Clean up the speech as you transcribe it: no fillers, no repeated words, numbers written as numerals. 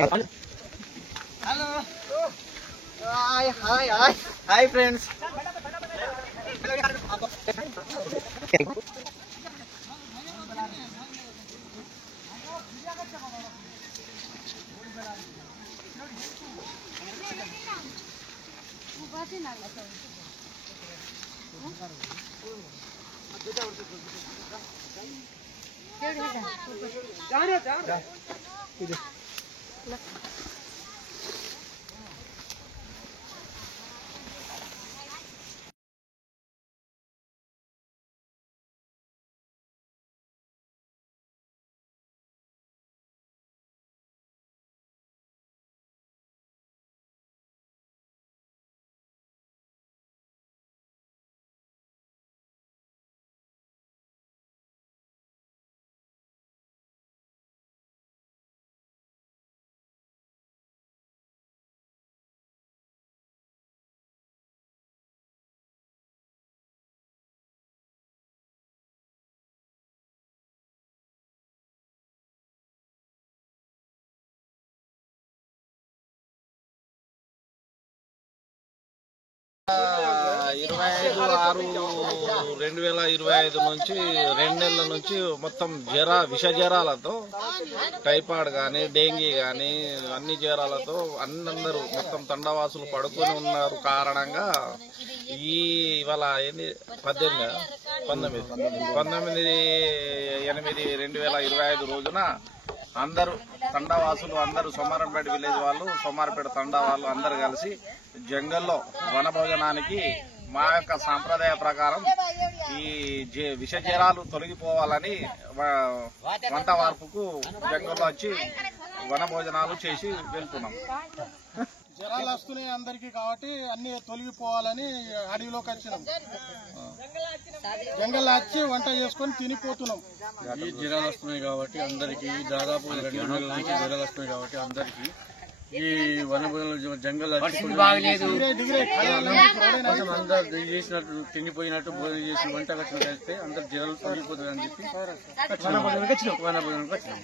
Hello hi hi hi hi friends. ఇరవై 25/6/2025 నుంచి 2 నెలల నుంచి మొత్తం విష జ్వరాలతో టైఫాయిడ్ కానీ డెంగీ కానీ అన్ని జ్వరాలతో అందరూ మొత్తం తండవాసులు పడుకొని ఉన్నారు. కారణంగా ఇవాళ 19/8/2025 రోజున అందరూ తండావాసులు అందరూ సోమారంపేట విలేజ్ వాళ్ళు, సోమారంపేట తండా వాళ్ళు అందరు కలిసి జంగల్లో వనభోజనానికి మా యొక్క సాంప్రదాయ ప్రకారం ఈ విష జ్వరాలు తొలగిపోవాలని వంట వార్పుకు జంగల్లో వచ్చి వనభోజనాలు చేసి వెళ్తున్నాం. జ్వరాలు వస్తున్నాయి అందరికి కాబట్టి అన్ని తొలగిపోవాలని అడవిలోకి వచ్చినాం. జంగల్ వచ్చి వంట చేసుకొని తినిపోతున్నాం. ఈ జ్వరాలు వస్తున్నాయి కాబట్టి అందరికి దాదాపు 2 నెలల నుంచి జ్వరాలు వస్తున్నాయి కాబట్టి అందరికి ఈ వనభోజనాలు జంగల్ అందరు చేసినట్టు తిండిపోయినట్టు భోజనం చేసి వంట వచ్చిన కలిస్తే అందరు జ్వరాలు తొలగిపోతుంది అని చెప్పి వనభోజనానికి వచ్చినాం.